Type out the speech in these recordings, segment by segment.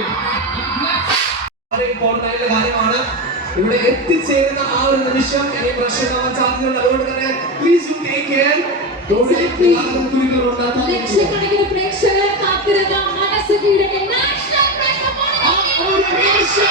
വളരെ ഇമ്പോർട്ടൻ്റ് ആയിട്ടുള്ള കാര്യമാണ് ഇവിടെ എത്തിച്ചേരുന്ന ആ ഒരു നിമിഷം ഈ പ്രശ്നമാവാൻ സാധ്യതയുണ്ട് അതുകൊണ്ട് തന്നെ പ്ലീസ് യു ടേക്ക് കെയർ ലക്ഷക്കണക്കിന് പ്രേക്ഷകർ കാത്തിരുന്ന മനസ്സ് കീഴടങ്ങിയ നാഷണൽ പ്രേക്ഷക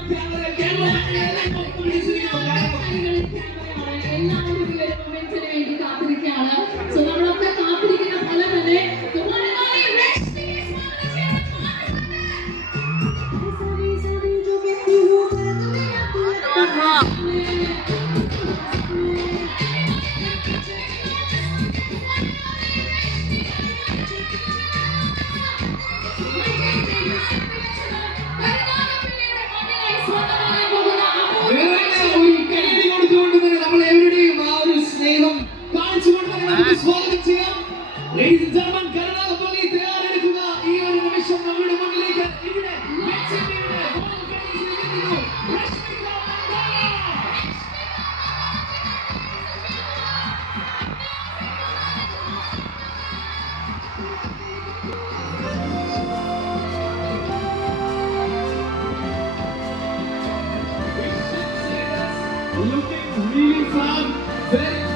സ്നേഹം കാണിച്ചുകൊണ്ട് നമുക്ക് സ്വാഗതം ചെയ്യാം ലേഡീസ് ആൻഡ് ജെന്റൽമെൻ കരുണാകപ്പള്ളി തയ്യാറെടുക്കുക ഈ ഒരു നിമിഷം നമ്മുടെ മുന്നിലേക്ക് ഇവിടെ Looking really fun, very